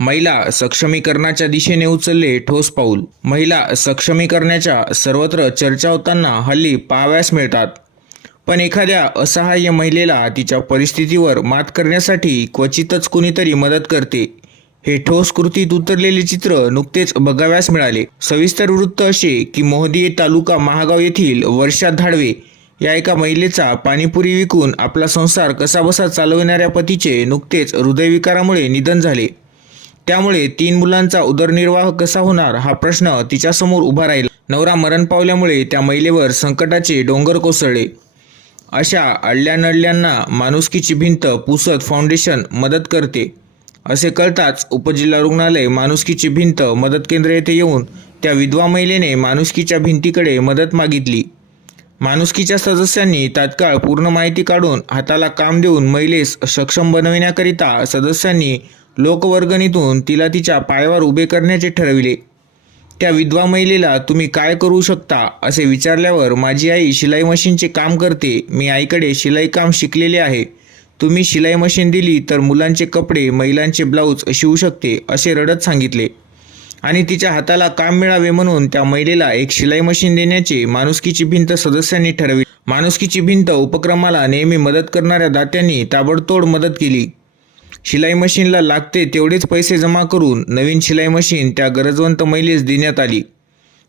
महिला सक्षमीकरणाच्या दिशेने उचलले ठोस पाऊल. महिला सक्षमीकरणाच्या सर्वत्र चर्चा होताना हल्ली पाहाव्यास मिळतात. पण एखाद्या असहाय्य महिलेला तिच्या परिस्थितीवर मात करण्यासाठी क्वचितच कुणीतरी मदत करते. हे ठोस कृतीत उतरलेले चित्र नुकतेच बघाव्यास मिळाले. सविस्तर वृत्त असे की मोहदी तालुका महागाव येथील वर्षा धाडवे या एका महिलेचा पाणीपुरी विकून आपला संसार कसाबसा चालविणाऱ्या पतीचे नुकतेच हृदयविकारामुळे निधन झाले. त्यामुळे तीन मुलांचा उदरनिर्वाह कसा होणार हा प्रश्न तिच्यासमोर उभा राहिला. नवरा मरण पावल्यामुळे त्या महिलेवर संकटाचे डोंगर कोसळले. अशा अडल्यानडल्यांना माणुसकीची भिंत पुसत फाउंडेशन मदत करते. असे कळताच उपजिल्हा रुग्णालय माणुसकीची भिंत मदत केंद्र येथे येऊन त्या विधवा महिलेने माणुसकीच्या भिंतीकडे मदत मागितली. माणुसकीच्या सदस्यांनी तात्काळ पूर्ण माहिती काढून हाताला काम देऊन महिलेस सक्षम बनविण्याकरिता सदस्यांनी लोकवर्गणीतून तिला तिच्या पायावर उभे करण्याचे ठरविले. त्या विधवा महिलेला तुम्ही काय करू शकता असे विचारल्यावर माझी आई शिलाई मशीनचे काम करते. मी आईकडे शिलाई काम शिकलेले आहे. तुम्ही शिलाई मशीन दिली तर मुलांचे कपडे महिलांचे ब्लाऊज शिवू शकते असे रडत सांगितले. आणि तिच्या हाताला काम मिळावे म्हणून त्या महिलेला एक शिलाई मशीन देण्याचे माणुसकीची भिंत सदस्यांनी ठरविले. माणुसकीची भिंत उपक्रमाला नेहमी मदत करणाऱ्या दात्यांनी ताबडतोड मदत केली. शिलाई मशीनला लागते तेवढेच पैसे जमा करून नवीन शिलाई मशीन त्या गरजवंत महिलेस देण्यात आली.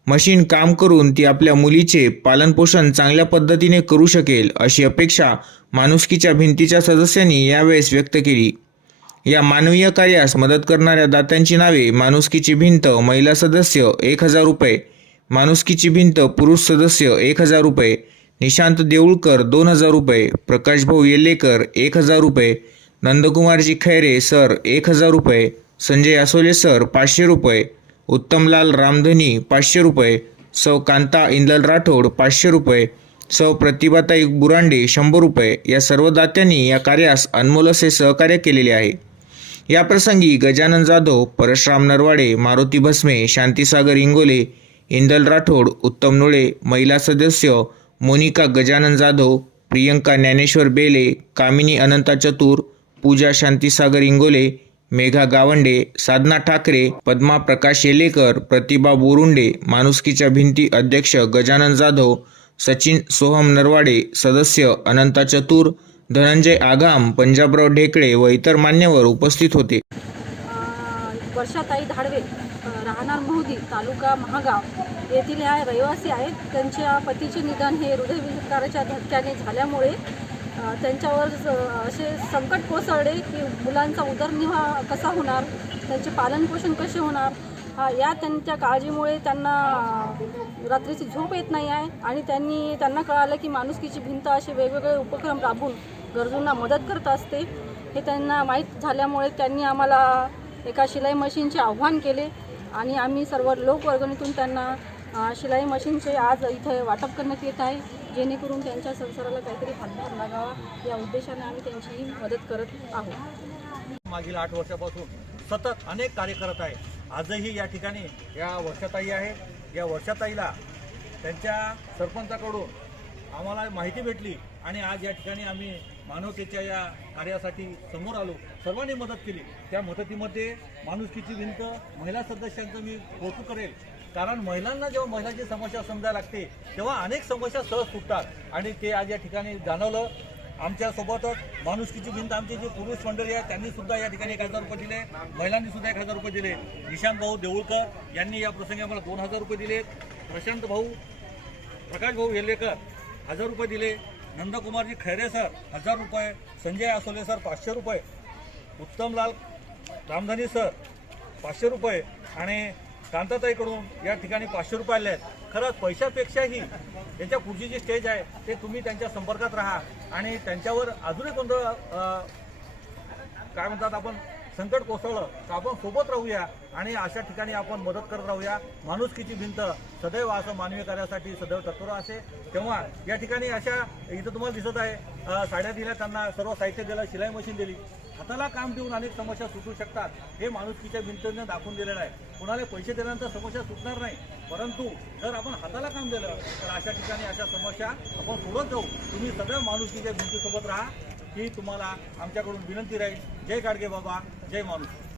मशीन काम करून ती आपल्या मुलीचे पालनपोषण चांगल्या पद्धतीने करू शकेल अशी अपेक्षा माणुसकीच्या भिंतीच्या सदस्यांनी यावेळेस व्यक्त केली. या मानवीय कार्यास मदत करणाऱ्या दात्यांची नावे माणुसकीची भिंत महिला सदस्य एक हजार रुपये माणुसकीची भिंत पुरुष सदस्य एक हजार रुपये निशांत देऊळकर दोन हजार रुपये प्रकाशभाऊ येल्लेकर एक हजार रुपये नंदकुमारजी खैरे सर एक हजार रुपये. संजय आसोले सर पाचशे रुपये. उत्तमलाल रामधनी पाचशे रुपये. सौ कांता इंदल राठोड पाचशे रुपये. सौ प्रतिभाताई बुरांडे शंभर रुपये. या सर्व दात्यांनी या कार्यास अनमोल असे सहकार्य केलेले आहे. या प्रसंगी गजानन जाधव परशुराम नरवाडे मारुती भस्मे शांतीसागर इंगोले इंदल राठोड उत्तम नोळे महिला सदस्य मोनिका गजानन जाधव प्रियंका ज्ञानेश्वर बेले कामिनी अनंता चतुर पूजा शांतीसागर इंगोले मेघा गावंडे साधना ठाकरे पद्मा प्रकाश येलेकर प्रतिभा बोरुंडे माणुसकीच्या भिंती अध्यक्ष गजानन जाधव सचिन सोहम नरवाडे सदस्य अनंता चतुर धनंजय आगाम पंजाबराव ढेकळे व इतर मान्यवर उपस्थित होते. वर्षाताई धाडवे राहणार मोहदी तालुका महागाव. येथील ह्या रहिवासी आहेत. त्यांच्या पतीचे निधन हे हृदयविकाराच्या धक्क्याने झाल्यामुळे त्यांच्यावर असे संकट कोसळले की मुलांचा उदरनिर्वाह कसा होणार? त्यांचे पालनपोषण कसे होणार? हा या त्यांच्या काळजीमुळे त्यांना रात्रीची झोप येत नाही आहे आणि त्यांनी त्यांना कळालं की माणुसकीची भिंत असे वेगवेगळे उपक्रम राबवून गरजूंना मदत करत असते. हे त्यांना माहीत झाल्यामुळे त्यांनी आम्हाला एका शिलाई मशीनचे आव्हान केले आणि आम्ही सर्व लोकवर्गणीतून त्यांना शिलाई मशीनचे आज इथं वाटप करण्यात येत आहे. जेणेकरून त्यांच्या संसाराला काहीतरी हातभार लागावा. या उद्देशाने आम्ही त्यांची मदत करत आहोत. मागील आठ वर्षापासून सतत अनेक कार्य करत आहे. आजही या ठिकाणी या वर्षाताई आहे. या वर्षाताईला त्यांच्या सरपंचाकडून आम्हाला माहिती भेटली आणि आज या ठिकाणी आम्ही मानवतेच्या या कार्यासाठी समोर आलो. सर्वांनी मदत केली. त्या मदतीमध्ये माणुसकीची भिंत महिला सदस्यांचं मी कौतुक करेल. कारण महिलांना जेव्हा महिलांची समस्या समजायला लागते तेव्हा अनेक समस्या सहज सुटतात. आणि ते आज या ठिकाणी जाणवलं. आमच्यासोबतच माणुसकीची भिंत आमची जी पुरुष मंडळी आहे त्यांनी सुद्धा या ठिकाणी एक हजार रुपये दिले. महिलांनी सुद्धा एक हजार रुपये दिले. निशांत भाऊ देऊळकर यांनी या प्रसंगी आम्हाला दोन हजार रुपये दिले. प्रशांत भाऊ प्रकाश भाऊ येल्लेकर हजार रुपये दिले. नंदकुमारजी खैरे सर हजार रुपये. संजय आसोले सर पाचशे रुपये. उत्तमलाल रामधनी सर पाचशे रुपये. आणि शांताताईकडून या ठिकाणी पाचशे रुपये आले आहेत. खरंच पैशापेक्षाही याच्या पुढची जी स्टेज आहे ते तुम्ही त्यांच्या संपर्कात राहा. आणि त्यांच्यावर अजूनही कोणतं काय म्हणतात आपण संकट कोसळलं तर आपण सोबत राहूया आणि अशा ठिकाणी आपण मदत करत राहूया. माणुसकीची भिंत सदैव असं मानवी कार्यासाठी सदैव तत्पर असे. तेव्हा या ठिकाणी अशा इथं तुम्हाला दिसत आहे साड्या दिल्या त्यांना सर्व साहित्य दिलं शिलाई मशीन दिली. हाताला काम देऊन अनेक समस्या सुटू शकतात. हे माणुसकीच्या भिंतीनं दाखवून दिलेलं आहे. कोणाला पैसे दिल्यानंतर समस्या सुटणार नाही. परंतु जर आपण हाताला काम दिलं तर अशा ठिकाणी अशा समस्या आपण सोडत जाऊ. तुम्ही सगळ्या माणुसकीच्या भिंतीसोबत राहा ही तुम्हाला आमच्याकडून विनंती राहील. जय गाडगे बाबा. जय माणूस